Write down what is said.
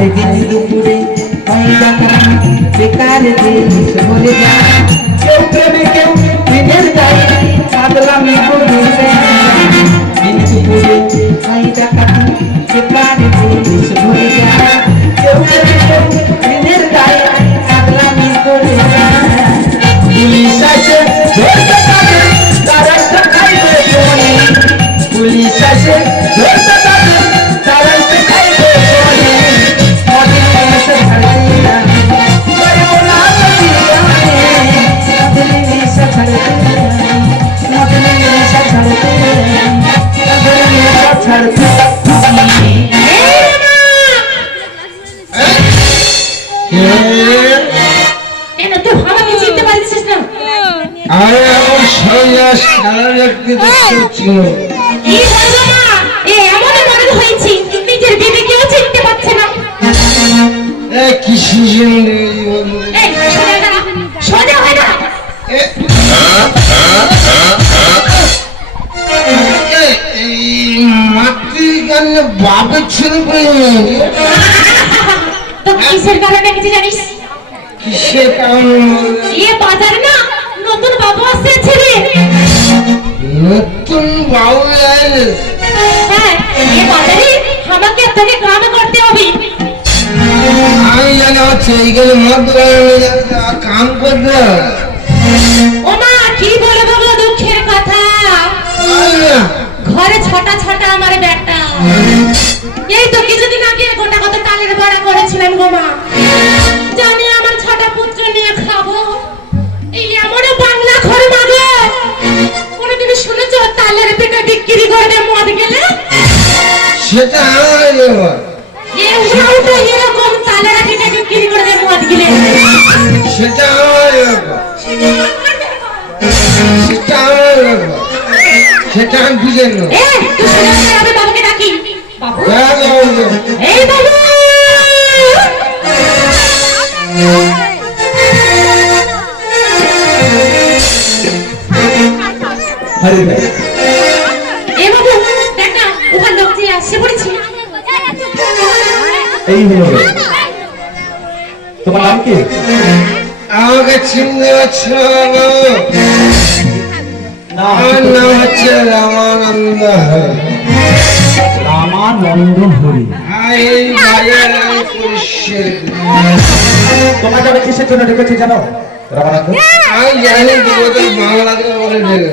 আর দিন দুপুরে বেকার জিনিস বলে যায় কেউ প্রেমে কেউ দিনের দায়ে পাগলামি করবে দিন দুপুরে ডাকাতি বেকার জিনিস বলে যায় কেউ প্রেমে কেউ দিনের দায়ে পাগলামি করে যায় পুলিশ আসে ধরতে পারে তারা খাইবে কোনে পুলিশ আসে ধরতে পারে তারা খাইবে কোনে মদিনা এসে ছাড়তে না করে বলা মদিনা এসে ছাড়তে না মদিনা এসে ছাড়তে না ছাড়তে কেন তুই আমাকে চিনতে পারছিস না? আরে আমার সন্ন্যাস সারা রাখতে ছিল কি বলবো না এ এমন মনে হয়েছে নিজের বিবেকেও চিনতে পারছে না। কি সিজন এই সোজা হয় না মাতৃকান্য বাপের ছেলে তো কিসের কারণে কিছু জানিস? কিসের কারণে এ বাজারে না নতুন বাবু আসছে রে। নতুন বাবু হ্যাঁ এ বাজারে আমাকে তোকে কাম করতে হবে। আমি জানি হচ্ছে এইখানে মদ কাম করতে ও মা কি বলে বাবা দুঃখের কথা ঘরে ছটা ছটা আমার বেটা এই তো কিছুদিন আগে গোটা কত তালের বড়া করেছিলাম গো মা জানি আমার ছটা পুত্র নিয়ে খাবো এই এমন বাংলা ঘর মাগে কোনদিন শুনেছ তালের পিঠা বিক্রি করে মদ গেলে সেটা এ উড়া এরকম তালের পিঠা বিক্রি করে মদ গেলে সেটা সেটা আমি বুঝে নো এ তুই শুনে আমি বাবুকে ডাকি বাবু এই বাবু হরে ভাই এ বাবু দেখ না ওখান লোক যে আসছে পড়েছি এই হলো তোমার নাম কি আমাকে চিনতে পারছো আমার নাম হচ্ছে রামানন্দ রামানন্দ হরি এই বাজারে আমি পরিষেদ তোমাকে আমি কিসের জন্য ডেকেছি জানো রামানন্দ আমি জানি তোমাদের বাংলাতে বলে দেবে